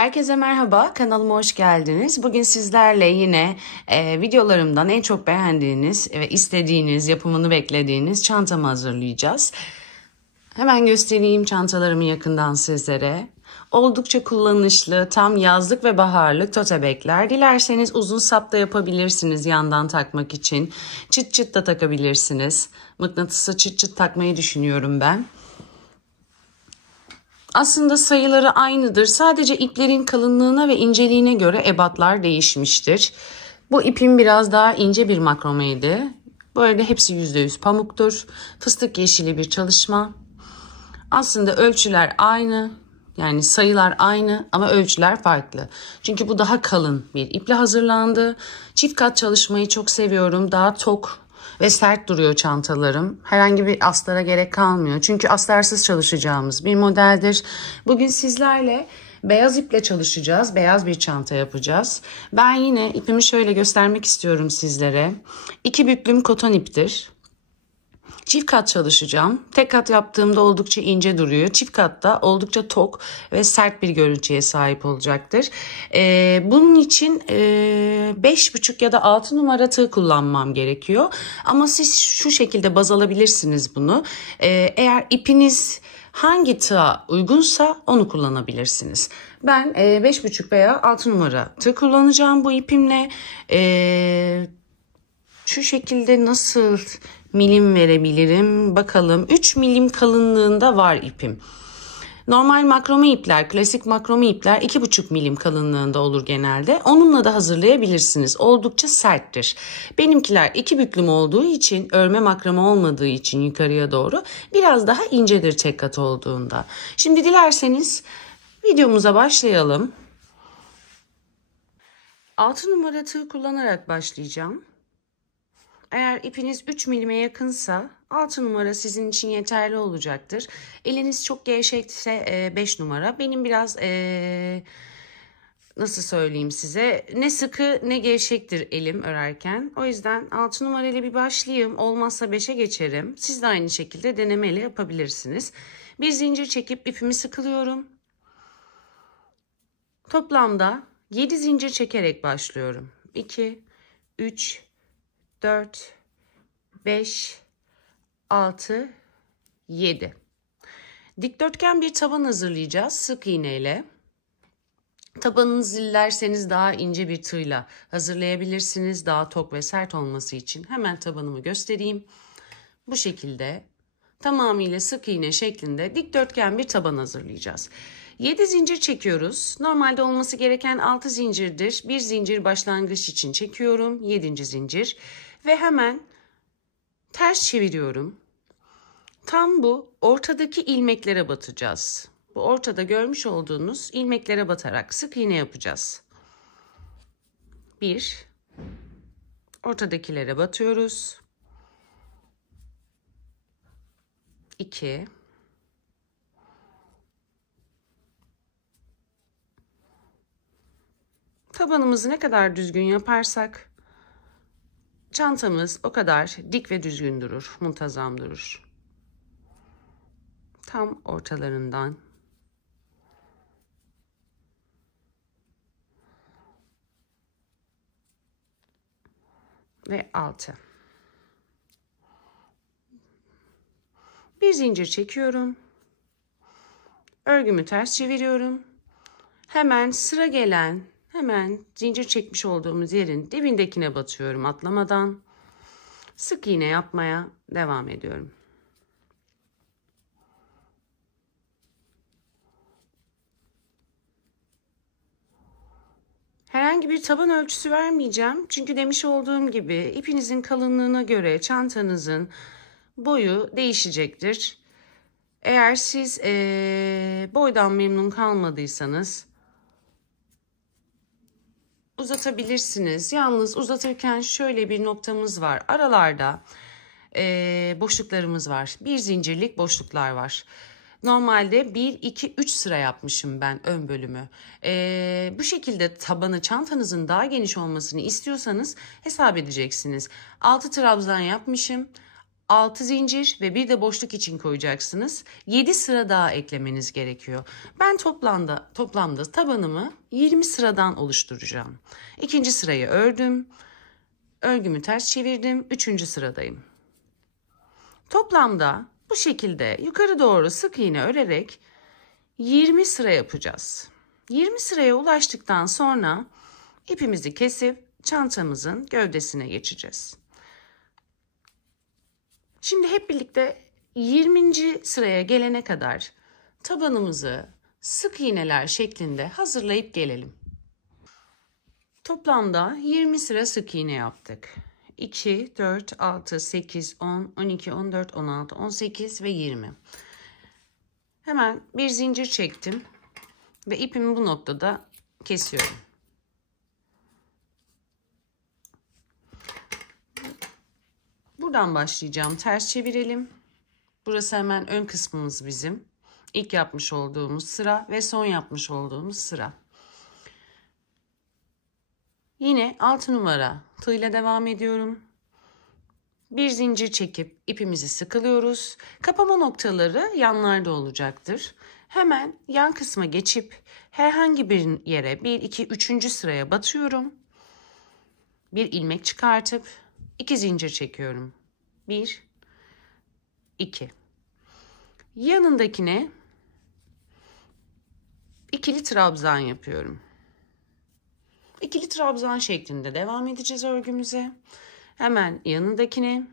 Herkese merhaba, kanalıma hoş geldiniz. Bugün sizlerle yine videolarımdan en çok beğendiğiniz ve istediğiniz, yapımını beklediğiniz çantamı hazırlayacağız. Hemen göstereyim çantalarımı yakından sizlere. Oldukça kullanışlı, tam yazlık ve baharlık tote bag'ler. Dilerseniz uzun sap da yapabilirsiniz yandan takmak için. Çıt çıt da takabilirsiniz. Mıknatısa çıt çıt takmayı düşünüyorum ben. Aslında sayıları aynıdır. Sadece iplerin kalınlığına ve inceliğine göre ebatlar değişmiştir. Bu ipim biraz daha ince bir makromeydi. Bu arada hepsi %100 pamuktur. Fıstık yeşili bir çalışma. Aslında ölçüler aynı. Yani sayılar aynı ama ölçüler farklı. Çünkü bu daha kalın bir iple hazırlandı. Çift kat çalışmayı çok seviyorum. Daha tok ve sert duruyor çantalarım. Herhangi bir aslara gerek kalmıyor. Çünkü aslarsız çalışacağımız bir modeldir. Bugün sizlerle beyaz iple çalışacağız. Beyaz bir çanta yapacağız. Ben yine ipimi şöyle göstermek istiyorum sizlere. 2 büklüm koton iptir. Çift kat çalışacağım. Tek kat yaptığımda oldukça ince duruyor. Çift katta oldukça tok ve sert bir görüntüye sahip olacaktır. Bunun için 5,5 ya da 6 numara tığ kullanmam gerekiyor. Ama siz şu şekilde baz alabilirsiniz bunu. Eğer ipiniz hangi tığa uygunsa onu kullanabilirsiniz. Ben 5,5 veya 6 numara tığ kullanacağım bu ipimle. Şu şekilde nasıl milim verebilirim bakalım. 3 milim kalınlığında var ipim. Normal makrome ipler, klasik makrome ipler 2,5 milim kalınlığında olur genelde. Onunla da hazırlayabilirsiniz. Oldukça serttir. Benimkiler 2 büklüm olduğu için, örme makrame olmadığı için yukarıya doğru biraz daha incedir tek kat olduğunda. Şimdi dilerseniz videomuza başlayalım. 6 numara tığ kullanarak başlayacağım. Eğer ipiniz 3 milime yakınsa 6 numara sizin için yeterli olacaktır. Eliniz çok gevşekse 5 numara. Benim biraz nasıl söyleyeyim size, ne sıkı ne gevşektir elim örerken. O yüzden 6 numarayla bir başlayayım. Olmazsa 5'e geçerim. Siz de aynı şekilde denemeyle yapabilirsiniz. Bir zincir çekip ipimi sıkılıyorum. Toplamda 7 zincir çekerek başlıyorum. 2, 3, 4, 5, 6, 7. Dikdörtgen bir taban hazırlayacağız sık iğneyle. Tabanınızı dilerseniz daha ince bir tığla hazırlayabilirsiniz. Daha tok ve sert olması için hemen tabanımı göstereyim. Bu şekilde tamamıyla sık iğne şeklinde dikdörtgen bir taban hazırlayacağız. 7 zincir çekiyoruz. Normalde olması gereken 6 zincirdir. Bir zincir başlangıç için çekiyorum. 7. zincir. Ve hemen ters çeviriyorum. Tam bu ortadaki ilmeklere batacağız. Bu ortada görmüş olduğunuz ilmeklere batarak sık iğne yapacağız. 1. Ortadakilere batıyoruz. 2. Tabanımızı ne kadar düzgün yaparsak çantamız o kadar dik ve düzgün durur, muntazam durur. Tam ortalarından ve 6. Bir zincir çekiyorum. Örgümü ters çeviriyorum. Hemen sıra gelen, hemen zincir çekmiş olduğumuz yerin dibindekine batıyorum atlamadan. Sık iğne yapmaya devam ediyorum. Herhangi bir taban ölçüsü vermeyeceğim. Çünkü demiş olduğum gibi ipinizin kalınlığına göre çantanızın boyu değişecektir. Eğer siz boydan memnun kalmadıysanız uzatabilirsiniz. Yalnız uzatırken şöyle bir noktamız var. Aralarda boşluklarımız var. Bir zincirlik boşluklar var. Normalde 1, 2, 3 sıra yapmışım ben ön bölümü. Bu şekilde tabanı çantanızın daha geniş olmasını istiyorsanız hesap edeceksiniz. 6 trabzan yapmışım. 6 zincir ve bir de boşluk için koyacaksınız. 7 sıra daha eklemeniz gerekiyor. Ben toplamda tabanımı 20 sıradan oluşturacağım. İkinci sırayı ördüm. Örgümü ters çevirdim. Üçüncü sıradayım. Toplamda bu şekilde yukarı doğru sık iğne örerek 20 sıra yapacağız. 20 sıraya ulaştıktan sonra ipimizi kesip çantamızın gövdesine geçeceğiz. Şimdi hep birlikte 20. sıraya gelene kadar tabanımızı sık iğneler şeklinde hazırlayıp gelelim. Toplamda 20 sıra sık iğne yaptık. 2, 4, 6, 8, 10, 12, 14, 16, 18 ve 20. Hemen bir zincir çektim ve ipimi bu noktada kesiyorum. Buradan başlayacağım. Ters çevirelim. Burası hemen ön kısmımız bizim. İlk yapmış olduğumuz sıra ve son yapmış olduğumuz sıra. Yine 6 numara tığ ile devam ediyorum. Bir zincir çekip ipimizi sıkılıyoruz. Kapama noktaları yanlarda olacaktır. Hemen yan kısma geçip herhangi bir yere 1, 2, 3. sıraya batıyorum. Bir ilmek çıkartıp 2 zincir çekiyorum. 1, 2. Yanındakine ikili trabzan yapıyorum. İkili trabzan şeklinde devam edeceğiz örgümüze. Hemen yanındakine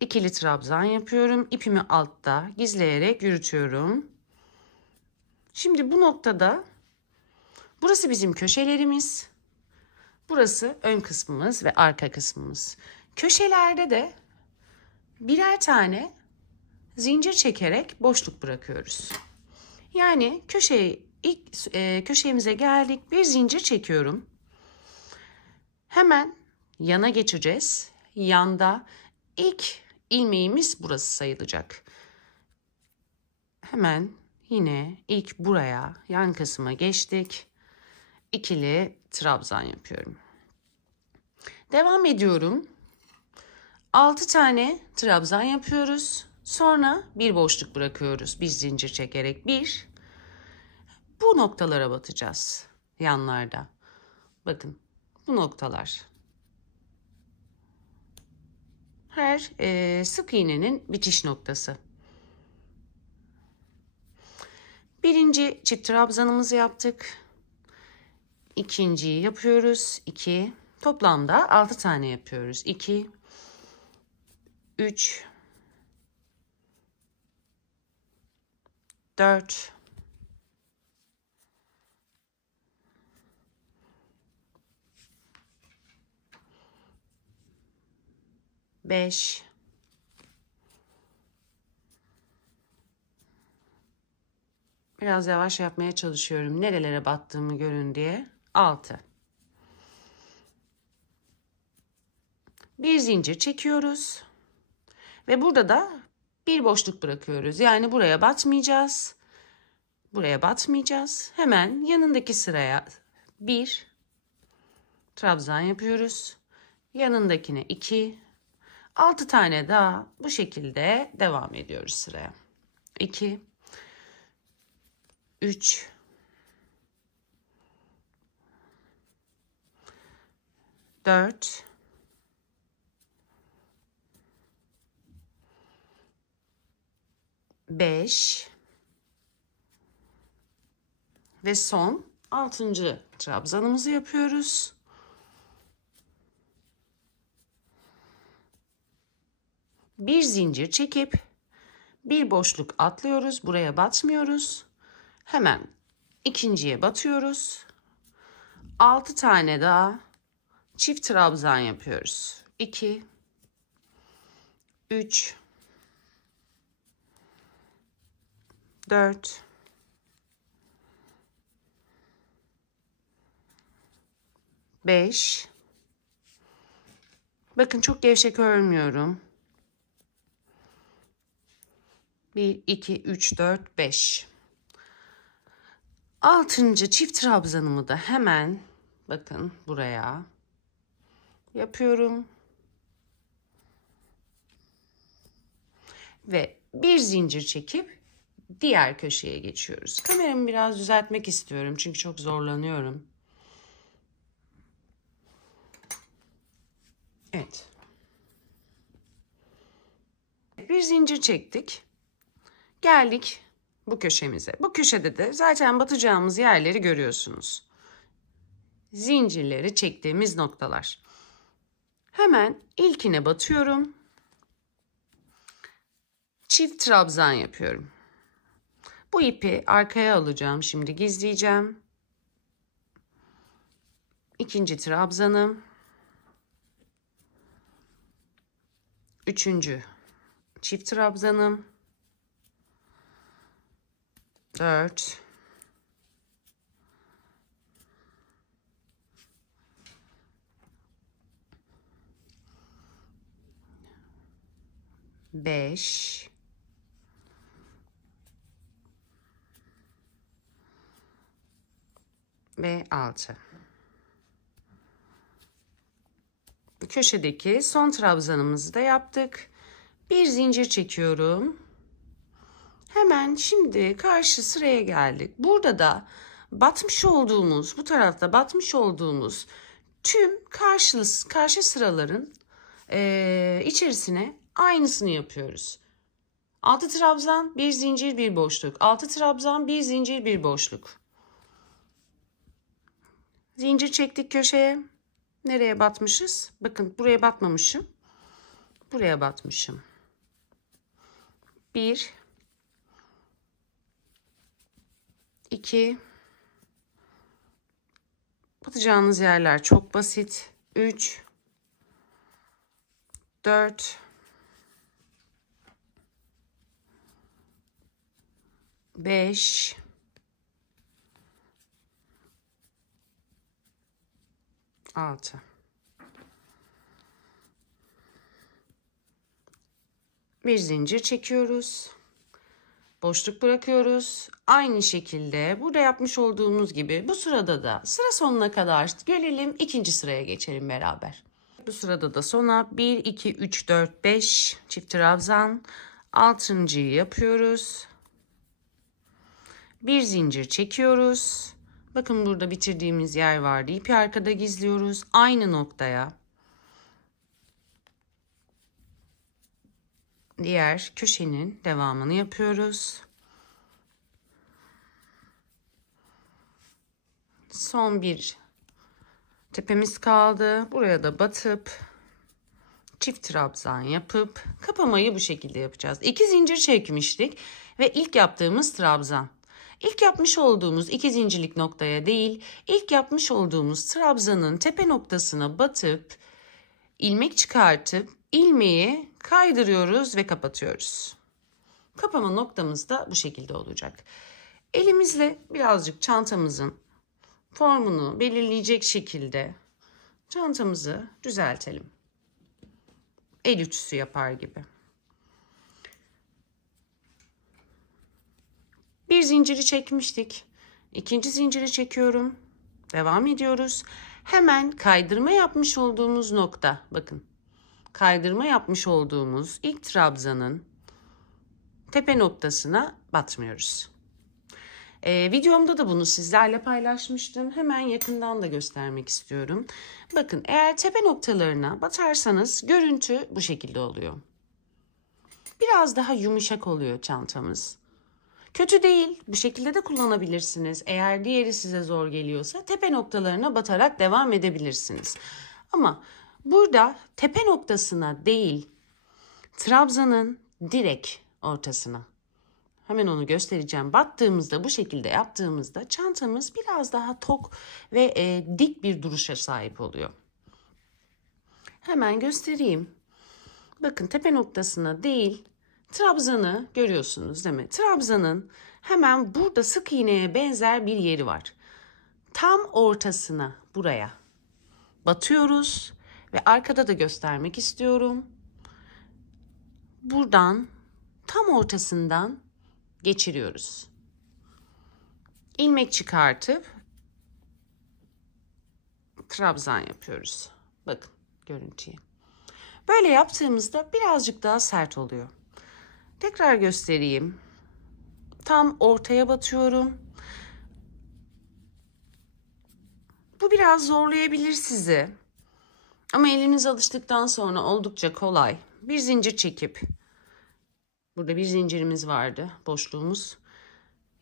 ikili trabzan yapıyorum. İpimi altta gizleyerek yürütüyorum. Şimdi bu noktada burası bizim köşelerimiz. Burası ön kısmımız ve arka kısmımız. Köşelerde de birer tane zincir çekerek boşluk bırakıyoruz. Yani köşemize geldik. Bir zincir çekiyorum. Hemen yana geçeceğiz. Yanda ilk ilmeğimiz burası sayılacak. Hemen yine ilk buraya yan kısma geçtik. İkili trabzan yapıyorum. Devam ediyorum. 6 tane trabzan yapıyoruz. Sonra bir boşluk bırakıyoruz. Bir zincir çekerek bu noktalara batacağız yanlarda. Bakın bu noktalar. Her sık iğnenin bitiş noktası. Birinci çift trabzanımızı yaptık. İkinciyi yapıyoruz. 2. Toplamda 6 tane yapıyoruz. 2, 3, 4, 5, 'Biraz yavaş yapmaya çalışıyorum. Nerelere battığımı görün diye. 6. Bir zincir çekiyoruz. Ve burada da bir boşluk bırakıyoruz. Yani buraya batmayacağız. Buraya batmayacağız. Hemen yanındaki sıraya bir trabzan yapıyoruz. Yanındakine 2. 6 tane daha bu şekilde devam ediyoruz sıraya. 2, 3, 4, 5 ve son 6. trabzanımızı yapıyoruz. Bir zincir çekip bir boşluk atlıyoruz. Buraya batmıyoruz. Hemen ikinciye batıyoruz. 6 tane daha çift trabzan yapıyoruz. 2, 3, 4, 5. Bakın çok gevşek örmüyorum. 1, 2, 3, 4, 5. 6. çift trabzanımı da hemen bakın buraya yapıyorum. ve bir zincir çekip diğer köşeye geçiyoruz. Kameramı biraz düzeltmek istiyorum çünkü çok zorlanıyorum. Evet. Bir zincir çektik. Geldik bu köşemize. Bu köşede de zaten batacağımız yerleri görüyorsunuz. Zincirleri çektiğimiz noktalar. Hemen ilkine batıyorum. Çift trabzan yapıyorum. Bu ipi arkaya alacağım. Şimdi gizleyeceğim. İkinci trabzanım. Üçüncü çift trabzanım. 4. 5. Ve 6. Köşedeki son trabzanımızı da yaptık. Bir zincir çekiyorum. Hemen şimdi karşı sıraya geldik. Burada da batmış olduğumuz, bu tarafta batmış olduğumuz tüm karşı sıraların içerisine aynısını yapıyoruz. 6 trabzan, bir zincir, bir boşluk. 6 trabzan, bir zincir, bir boşluk. Zincir çektik köşeye. Nereye batmışız? Bakın buraya batmamışım. Buraya batmışım. 1 2 batacağınız yerler çok basit. 3 4 5 6. Bir zincir çekiyoruz. Boşluk bırakıyoruz. Aynı şekilde burada yapmış olduğumuz gibi bu sırada da sıra sonuna kadar gelelim, ikinci sıraya geçelim beraber. Bu sırada da sona 1 2 3 4 5 çift trabzan, 6.'yı yapıyoruz. Bir zincir çekiyoruz. Bakın burada bitirdiğimiz yer vardı. İpi arkada gizliyoruz. Aynı noktaya diğer köşenin devamını yapıyoruz. Son bir tepemiz kaldı. Buraya da batıp çift trabzan yapıp kapamayı bu şekilde yapacağız. 2 zincir çekmiştik ve ilk yaptığımız trabzan. İlk yapmış olduğumuz 2 zincirlik noktaya değil, ilk yapmış olduğumuz trabzanın tepe noktasına batıp ilmek çıkartıp ilmeği kaydırıyoruz ve kapatıyoruz. Kapama noktamız da bu şekilde olacak. Elimizle birazcık çantamızın formunu belirleyecek şekilde çantamızı düzeltelim. El ütüsü yapar gibi. Bir zinciri çekmiştik. İkinci zinciri çekiyorum. Devam ediyoruz. Hemen kaydırma yapmış olduğumuz nokta. Bakın. Kaydırma yapmış olduğumuz ilk trabzanın tepe noktasına batmıyoruz. Videomda da bunu sizlerle paylaşmıştım. Hemen yakından da göstermek istiyorum. Bakın, eğer tepe noktalarına batarsanız görüntü bu şekilde oluyor. Biraz daha yumuşak oluyor çantamız. Kötü değil. Bu şekilde de kullanabilirsiniz. Eğer diğeri size zor geliyorsa tepe noktalarına batarak devam edebilirsiniz. Ama burada tepe noktasına değil, trabzanın direkt ortasına. Hemen onu göstereceğim. Battığımızda, bu şekilde yaptığımızda çantamız biraz daha tok ve dik bir duruşa sahip oluyor. Hemen göstereyim. Bakın, tepe noktasına değil, trabzanı görüyorsunuz değil mi? Trabzanın hemen burada sık iğneye benzer bir yeri var. Tam ortasına, buraya batıyoruz ve arkada da göstermek istiyorum. Buradan tam ortasından geçiriyoruz. İlmek çıkartıp trabzan yapıyoruz. Bakın görüntüye. Böyle yaptığımızda birazcık daha sert oluyor. Tekrar göstereyim. Tam ortaya batıyorum. Bu biraz zorlayabilir sizi. Ama eliniz alıştıktan sonra oldukça kolay. Bir zincir çekip, burada bir zincirimiz vardı, boşluğumuz.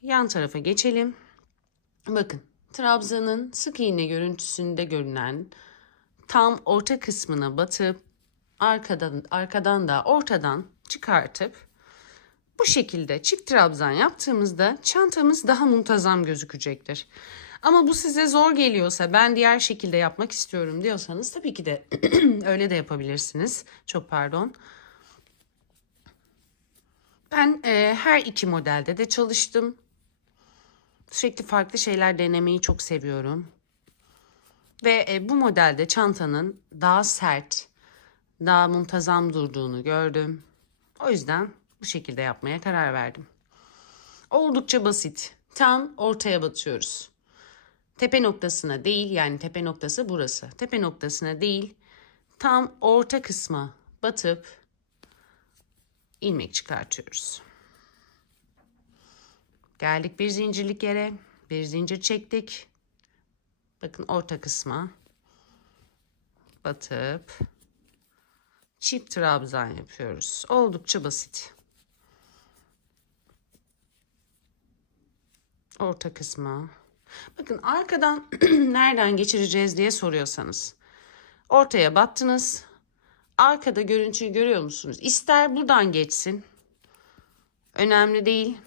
Yan tarafa geçelim. Bakın, trabzanın sık iğne görüntüsünde görünen tam orta kısmına batıp arkadan da ortadan çıkartıp bu şekilde çift trabzan yaptığımızda çantamız daha muntazam gözükecektir. Ama bu size zor geliyorsa, ben diğer şekilde yapmak istiyorum diyorsanız tabii ki de öyle de yapabilirsiniz. Çok pardon. Ben her iki modelde de çalıştım. Sürekli farklı şeyler denemeyi çok seviyorum. Ve bu modelde çantanın daha sert, daha muntazam durduğunu gördüm. O yüzden bu şekilde yapmaya karar verdim. Oldukça basit. Tam ortaya batıyoruz. Tepe noktasına değil, yani tepe noktası burası. Tepe noktasına değil, tam orta kısma batıp ilmek çıkartıyoruz. Geldik bir zincirlik yere. Bir zincir çektik. Bakın orta kısma batıp çift trabzan yapıyoruz. Oldukça basit. Orta kısma. Bakın arkadan nereden geçireceğiz diye soruyorsanız. Ortaya battınız. Arkada görüntüyü görüyor musunuz? İster buradan geçsin. Önemli değil.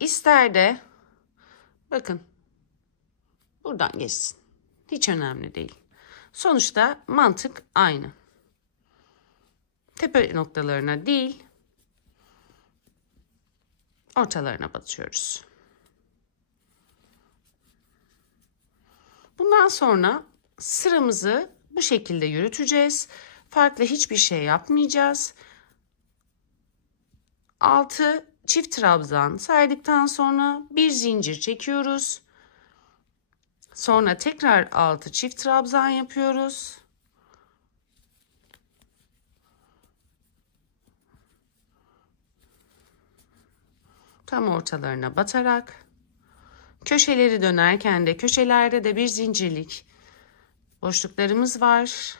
İster de bakın buradan geçsin. Hiç önemli değil. Sonuçta mantık aynı. Tepe noktalarına değil, ortalarına batıyoruz. Bundan sonra sıramızı bu şekilde yürüteceğiz. Farklı hiçbir şey yapmayacağız. 6 çift trabzan saydıktan sonra bir zincir çekiyoruz. Sonra tekrar 6 çift trabzan yapıyoruz. Tam ortalarına batarak köşeleri dönerken de köşelerde de bir zincirlik boşluklarımız var.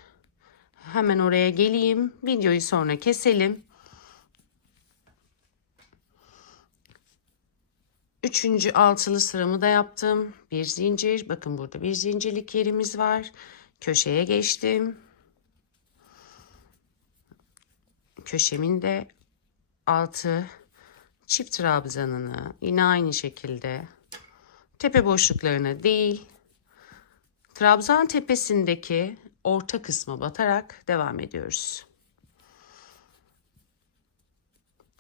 Hemen oraya geleyim. Videoyu sonra keselim. Üçüncü altılı sıramı da yaptım. Bir zincir. Bakın burada bir zincirlik yerimiz var. Köşeye geçtim. Köşemin de 6 çift trabzanını yine aynı şekilde tepe boşluklarına değil, trabzan tepesindeki orta kısma batarak devam ediyoruz.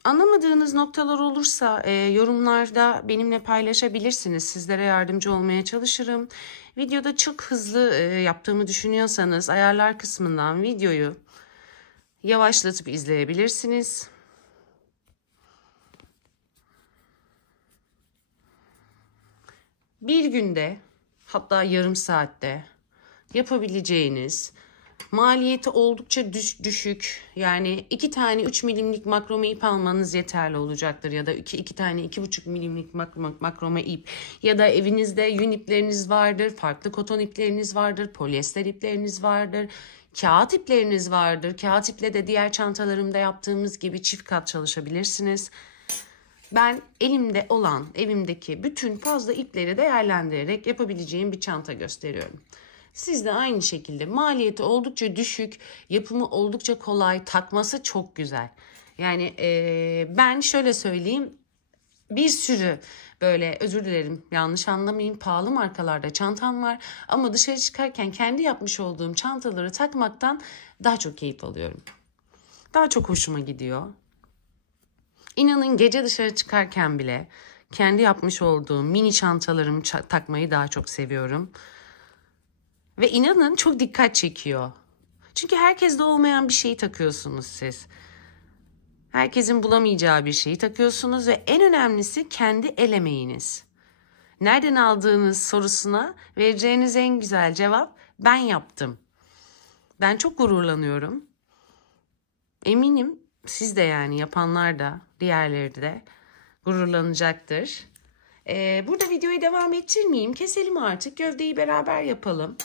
Anlamadığınız noktalar olursa yorumlarda benimle paylaşabilirsiniz. Sizlere yardımcı olmaya çalışırım. Videoda çok hızlı yaptığımı düşünüyorsanız ayarlar kısmından videoyu yavaşlatıp izleyebilirsiniz. Bir günde, hatta yarım saatte yapabileceğiniz, maliyeti oldukça düşük, yani 2 tane 3 milimlik makrome ip almanız yeterli olacaktır, ya da 2 tane 2,5 milimlik makrome ip, ya da evinizde yün ipleriniz vardır, farklı koton ipleriniz vardır, polyester ipleriniz vardır, kağıt ipleriniz vardır. Kağıt iple de diğer çantalarımda yaptığımız gibi çift kat çalışabilirsiniz. Ben elimde olan, evimdeki bütün fazla ipleri değerlendirerek yapabileceğim bir çanta gösteriyorum. Siz de aynı şekilde, maliyeti oldukça düşük, yapımı oldukça kolay, takması çok güzel. Yani ben şöyle söyleyeyim, bir sürü böyle, özür dilerim yanlış anlamayın, pahalı markalarda çantam var. Ama dışarı çıkarken kendi yapmış olduğum çantaları takmaktan daha çok keyif alıyorum. Daha çok hoşuma gidiyor. İnanın gece dışarı çıkarken bile kendi yapmış olduğum mini çantalarımı takmayı daha çok seviyorum. Ve inanın çok dikkat çekiyor. Çünkü herkeste olmayan bir şeyi takıyorsunuz siz. Herkesin bulamayacağı bir şeyi takıyorsunuz ve en önemlisi kendi el emeğiniz. Nereden aldığınız sorusuna vereceğiniz en güzel cevap, ben yaptım. Ben çok gururlanıyorum. Eminim Siz de yani yapanlar da diğerleri de gururlanacaktır. Burada videoyu devam ettirmeyeyim. Keselim artık. Gövdeyi beraber yapalım.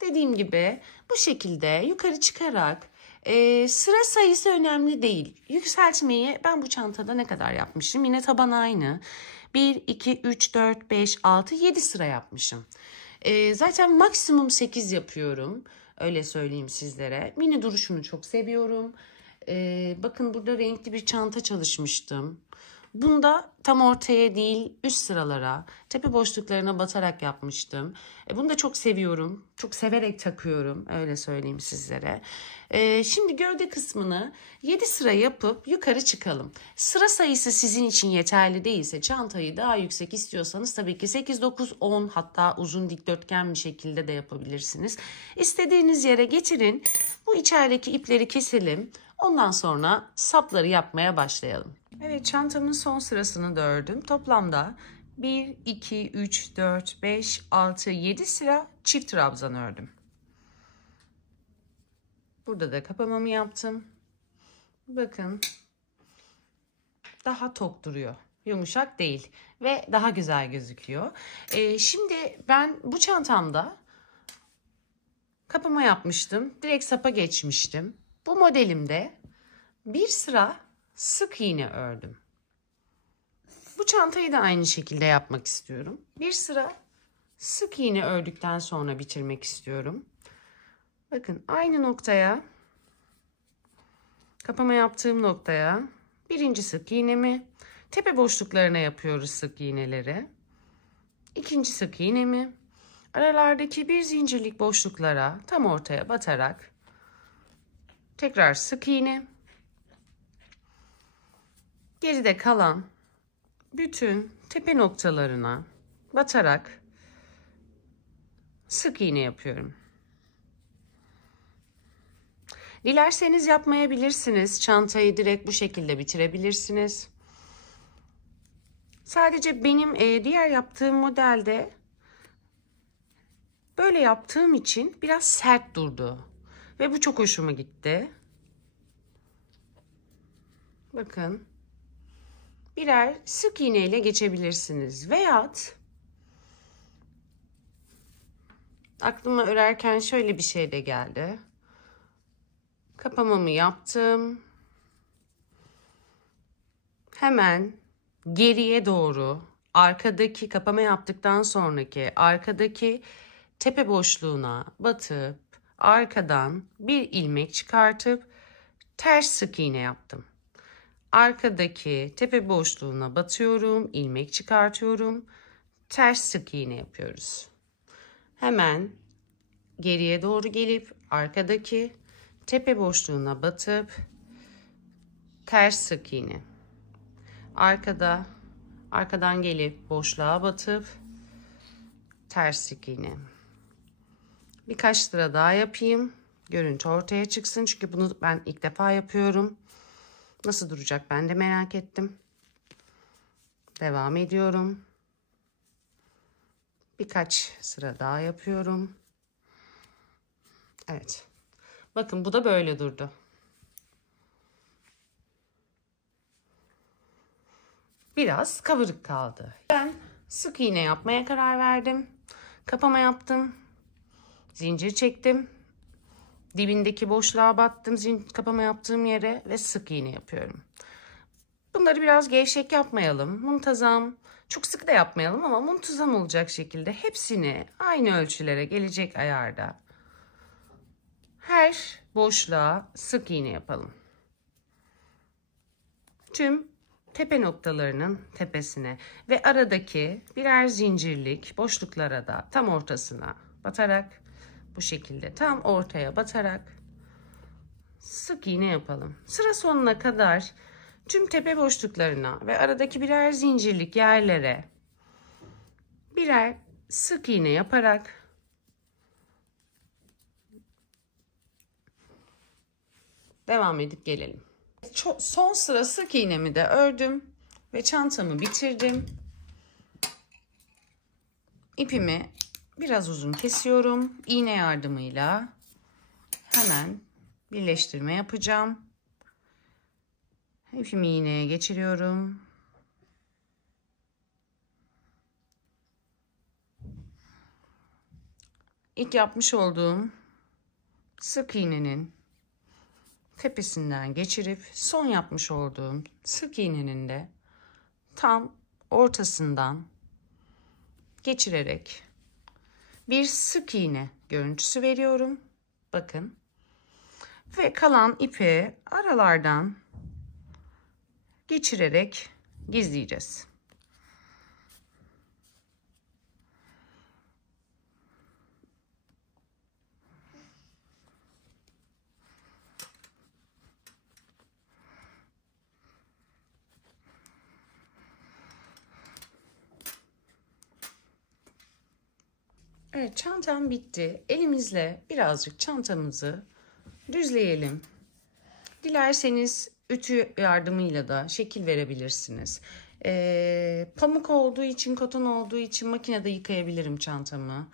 Dediğim gibi bu şekilde yukarı çıkarak sıra sayısı önemli değil. Yükseltmeyi ben bu çantada ne kadar yapmışım? Yine taban aynı. 1, 2, 3, 4, 5, 6, 7 sıra yapmışım. Zaten maksimum 8 yapıyorum. Öyle söyleyeyim sizlere. Mini duruşunu çok seviyorum. Bakın burada renkli bir çanta çalışmıştım. Bunda tam ortaya değil üst sıralara, tepe boşluklarına batarak yapmıştım. Bunu da çok seviyorum. Çok severek takıyorum. Öyle söyleyeyim sizlere. Şimdi gövde kısmını 7 sıra yapıp yukarı çıkalım. Sıra sayısı sizin için yeterli değilse, çantayı daha yüksek istiyorsanız tabii ki 8, 9, 10 hatta uzun dikdörtgen bir şekilde de yapabilirsiniz. İstediğiniz yere getirin. Bu içerideki ipleri keselim. Ondan sonra sapları yapmaya başlayalım. Evet, çantamın son sırasını da ördüm. Toplamda 1, 2, 3, 4, 5, 6, 7 sıra çift trabzan ördüm. Burada da kapamamı yaptım. Bakın daha tok duruyor. Yumuşak değil ve daha güzel gözüküyor. Şimdi ben bu çantamda kapama yapmıştım. Direkt sapa geçmiştim. Bu modelimde bir sıra sık iğne ördüm. Bu çantayı da aynı şekilde yapmak istiyorum. Bir sıra sık iğne ördükten sonra bitirmek istiyorum. Bakın aynı noktaya, kapama yaptığım noktaya birinci sık iğnemi, tepe boşluklarına yapıyoruz sık iğneleri. İkinci sık iğnemi, aralardaki bir zincirlik boşluklara tam ortaya batarak tekrar sık iğne, geride kalan bütün tepe noktalarına batarak sık iğne yapıyorum. Dilerseniz yapmayabilirsiniz. Çantayı direkt bu şekilde bitirebilirsiniz. Sadece benim diğer yaptığım modelde böyle yaptığım için biraz sert durdu. Ve bu çok hoşuma gitti. Bakın. Birer sık iğne ile geçebilirsiniz. Veyahut aklıma örerken şöyle bir şey de geldi. Kapamamı yaptım. Hemen geriye doğru arkadaki kapama yaptıktan sonraki arkadaki tepe boşluğuna batıp arkadan bir ilmek çıkartıp ters sık iğne yaptım. Arkadaki tepe boşluğuna batıyorum, ilmek çıkartıyorum, ters sık iğne yapıyoruz. Hemen geriye doğru gelip arkadaki tepe boşluğuna batıp ters sık iğne. Arkadan gelip boşluğa batıp ters sık iğne. Birkaç sıra daha yapayım. Görüntü ortaya çıksın. Çünkü bunu ben ilk defa yapıyorum. Nasıl duracak ben de merak ettim. Devam ediyorum. Birkaç sıra daha yapıyorum. Evet. Bakın bu da böyle durdu. Biraz kıvırık kaldı. Ben sık iğne yapmaya karar verdim. Kapama yaptım. Zincir çektim. Dibindeki boşluğa battım kapama yaptığım yere ve sık iğne yapıyorum. Bunları biraz gevşek yapmayalım. Muntazam, çok sık da yapmayalım ama muntazam olacak şekilde hepsini aynı ölçülere gelecek ayarda. Her boşluğa sık iğne yapalım. Tüm tepe noktalarının tepesine ve aradaki birer zincirlik boşluklara da tam ortasına batarak bu şekilde tam ortaya batarak sık iğne yapalım. Sıra sonuna kadar tüm tepe boşluklarına ve aradaki birer zincirlik yerlere birer sık iğne yaparak devam edip gelelim. Son sıra sık iğnemi de ördüm ve çantamı bitirdim. İpimi biraz uzun kesiyorum. İğne yardımıyla hemen birleştirme yapacağım. İpimi iğneye geçiriyorum. İlk yapmış olduğum sık iğnenin tepesinden geçirip son yapmış olduğum sık iğnenin de tam ortasından geçirerek bir sık iğne görüntüsü veriyorum. Bakın. Ve kalan ipi aralardan geçirerek gizleyeceğiz. Evet, çantam bitti. Elimizle birazcık çantamızı düzleyelim. Dilerseniz ütü yardımıyla da şekil verebilirsiniz. Pamuk olduğu için, koton olduğu için makinede yıkayabilirim çantamı.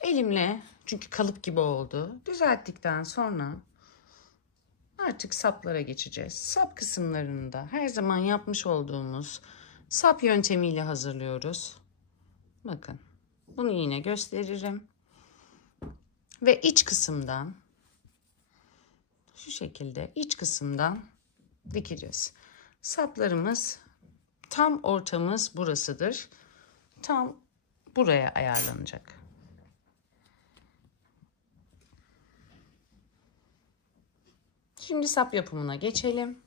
Elimle, çünkü kalıp gibi oldu, düzelttikten sonra artık saplara geçeceğiz. Sap kısımlarını da her zaman yapmış olduğumuz sap yöntemiyle hazırlıyoruz. Bakın, bunu yine gösteririm. Ve iç kısımdan, şu şekilde iç kısımdan dikeceğiz. Saplarımız, tam ortamız burasıdır. Tam buraya ayarlanacak. Şimdi sap yapımına geçelim.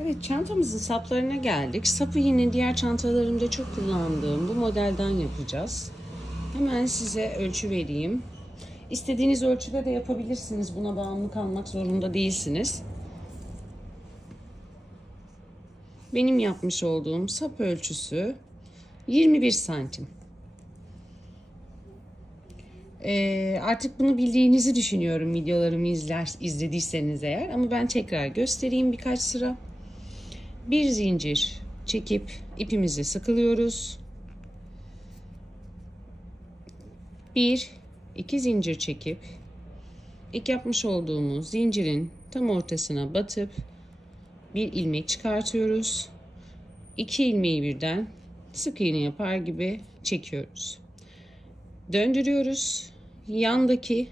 Evet, çantamızın saplarına geldik. Sapı yine diğer çantalarımda çok kullandığım bu modelden yapacağız. Hemen size ölçü vereyim. İstediğiniz ölçüde de yapabilirsiniz. Buna bağımlı kalmak zorunda değilsiniz. Benim yapmış olduğum sap ölçüsü 21 santim. Artık bunu bildiğinizi düşünüyorum videolarımı izlediyseniz eğer. Ama ben tekrar göstereyim birkaç sıra. Bir zincir çekip ipimizi sıkılıyoruz. 2 zincir çekip ilk yapmış olduğumuz zincirin tam ortasına batıp bir ilmek çıkartıyoruz. 2 ilmeği birden sık iğne yapar gibi çekiyoruz. Döndürüyoruz. Yandaki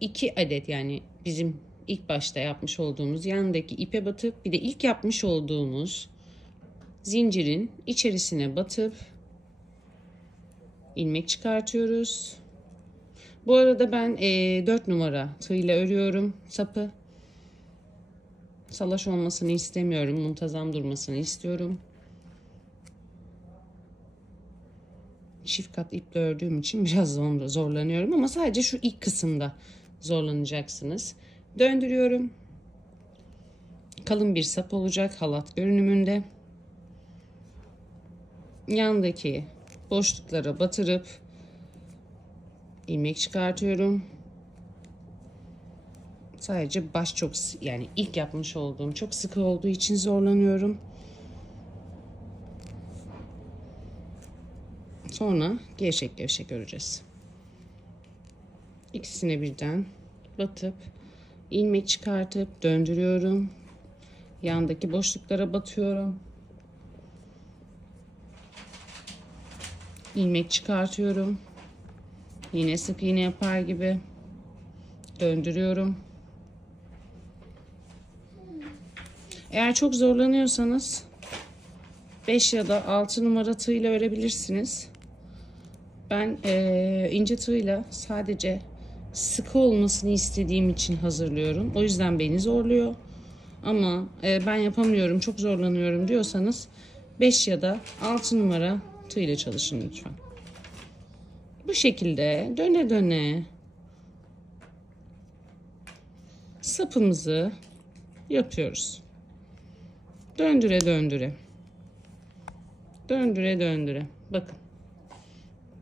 2 adet, yani bizim ilk başta yapmış olduğumuz yandaki ipe batıp bir de ilk yapmış olduğumuz zincirin içerisine batıp ilmek çıkartıyoruz. Bu arada ben 4 numara tığla örüyorum sapı. Salaş olmasını istemiyorum. Muntazam durmasını istiyorum. Çift kat iple ördüğüm için biraz zorlanıyorum ama sadece şu ilk kısımda zorlanacaksınız. Döndürüyorum. Kalın bir sap olacak halat görünümünde. Yandaki boşluklara batırıp ilmek çıkartıyorum. Sadece baş çok, yani ilk yapmış olduğum çok sıkı olduğu için zorlanıyorum. Sonra gevşek gevşek öreceğiz. İkisine birden batıp ilmek çıkartıp döndürüyorum. Yandaki boşluklara batıyorum. İlmek çıkartıyorum. Yine sık iğne yapar gibi döndürüyorum. Eğer çok zorlanıyorsanız 5 ya da 6 numara tığla örebilirsiniz. Ben ince tığla sadece sıkı olmasını istediğim için hazırlıyorum. O yüzden beni zorluyor. Ama ben yapamıyorum, çok zorlanıyorum diyorsanız 5 ya da 6 numara tığla çalışın lütfen. Bu şekilde döne döne sapımızı yapıyoruz. Döndüre döndüre. Döndüre döndüre. Bakın.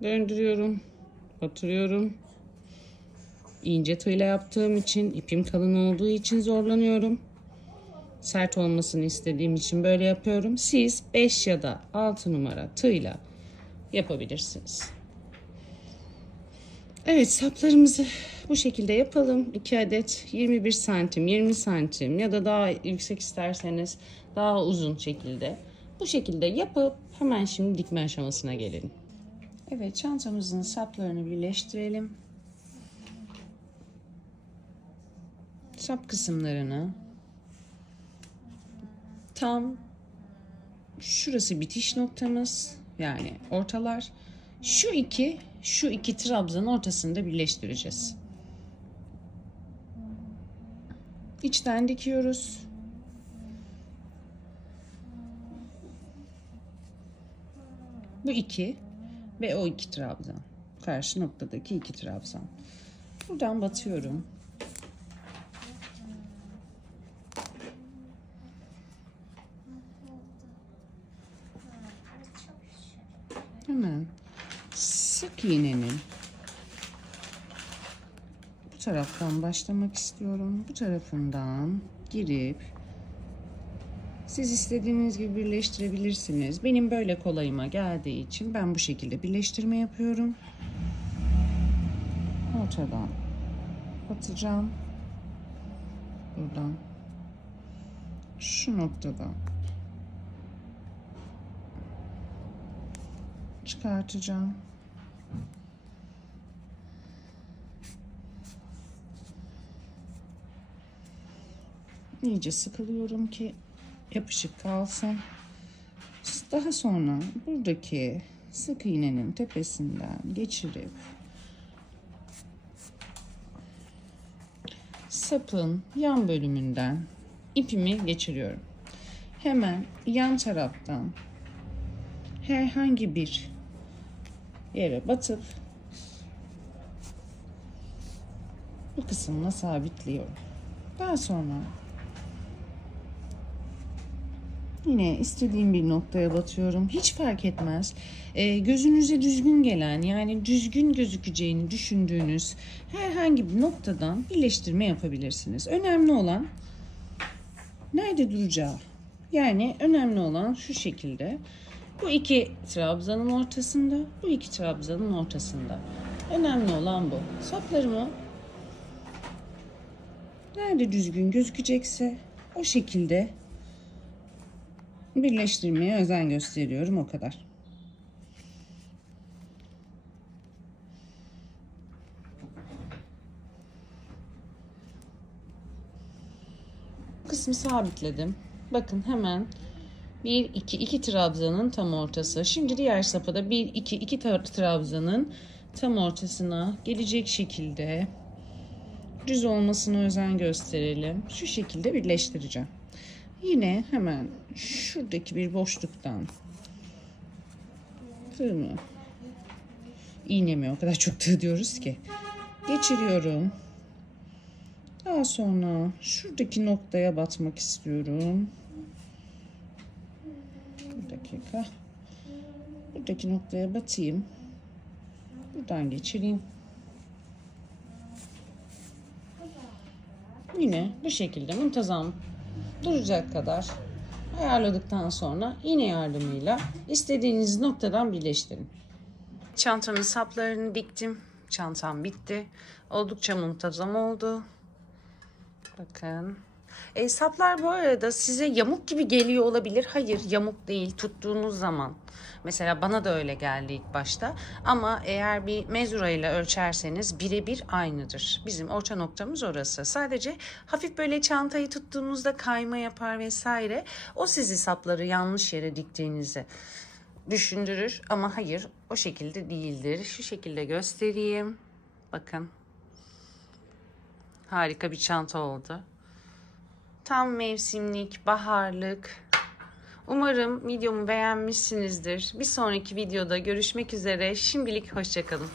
Döndürüyorum. Batırıyorum. İnce tığla yaptığım için, ipim kalın olduğu için zorlanıyorum. Sert olmasını istediğim için böyle yapıyorum. Siz 5 ya da 6 numara tığla yapabilirsiniz. Evet, saplarımızı bu şekilde yapalım. 2 adet 21 santim, 20 santim ya da daha yüksek isterseniz daha uzun şekilde. Bu şekilde yapıp hemen şimdi dikme aşamasına gelelim. Evet, çantamızın saplarını birleştirelim. Sap kısımlarını tam şurası bitiş noktamız, yani ortalar. Şu iki trabzanın ortasında birleştireceğiz. İçten dikiyoruz. Bu iki ve o iki trabzan. Karşı noktadaki iki trabzan. Buradan batıyorum. Hemen sık iğnenin bu taraftan başlamak istiyorum. Bu tarafından girip siz istediğiniz gibi birleştirebilirsiniz. Benim böyle kolayıma geldiği için ben bu şekilde birleştirme yapıyorum. Ortadan batacağım. Buradan şu noktadan çıkartacağım. İyice sıkılıyorum ki yapışık kalsın. Daha sonra buradaki sık iğnenin tepesinden geçirip sapın yan bölümünden ipimi geçiriyorum. Hemen yan taraftan herhangi bir yere batıp bu kısmına sabitliyorum. Daha sonra yine istediğim bir noktaya batıyorum. Hiç fark etmez. Gözünüze düzgün gelen, yani düzgün gözükeceğini düşündüğünüz herhangi bir noktadan birleştirme yapabilirsiniz. Önemli olan nerede duracağı. Yani önemli olan şu şekilde. Bu iki trabzanın ortasında, bu iki trabzanın ortasında. Önemli olan bu. Saplarımı nerede düzgün gözükecekse o şekilde birleştirmeye özen gösteriyorum, o kadar. Bu kısmı sabitledim. Bakın hemen 1 2 trabzanın tam ortası. Şimdi diğer sapa da 1 2 trabzanın tam ortasına gelecek şekilde düz olmasına özen gösterelim. Şu şekilde birleştireceğim. Yine hemen şuradaki bir boşluktan tığımı, iğnemi o kadar çok tığ diyoruz ki, geçiriyorum. Daha sonra şuradaki noktaya batmak istiyorum. Bir dakika. Buradaki noktaya batayım. Buradan geçireyim. Yine bu şekilde muntazam duracak kadar ayarladıktan sonra iğne yardımıyla istediğiniz noktadan birleştirin. Çantamın saplarını diktim. Çantam bitti. Oldukça muntazam oldu. Bakın. Saplar bu arada size yamuk gibi geliyor olabilir. Hayır, yamuk değil. Tuttuğunuz zaman. Mesela bana da öyle geldi ilk başta. Ama eğer bir mezura ile ölçerseniz birebir aynıdır. Bizim orta noktamız orası. Sadece hafif böyle çantayı tuttuğunuzda kayma yapar vesaire. O sizi sapları yanlış yere diktiğinizi düşündürür. Ama hayır, o şekilde değildir. Şu şekilde göstereyim. Bakın. Harika bir çanta oldu. Tam mevsimlik, baharlık. Umarım videomu beğenmişsinizdir. Bir sonraki videoda görüşmek üzere. Şimdilik hoşça kalın.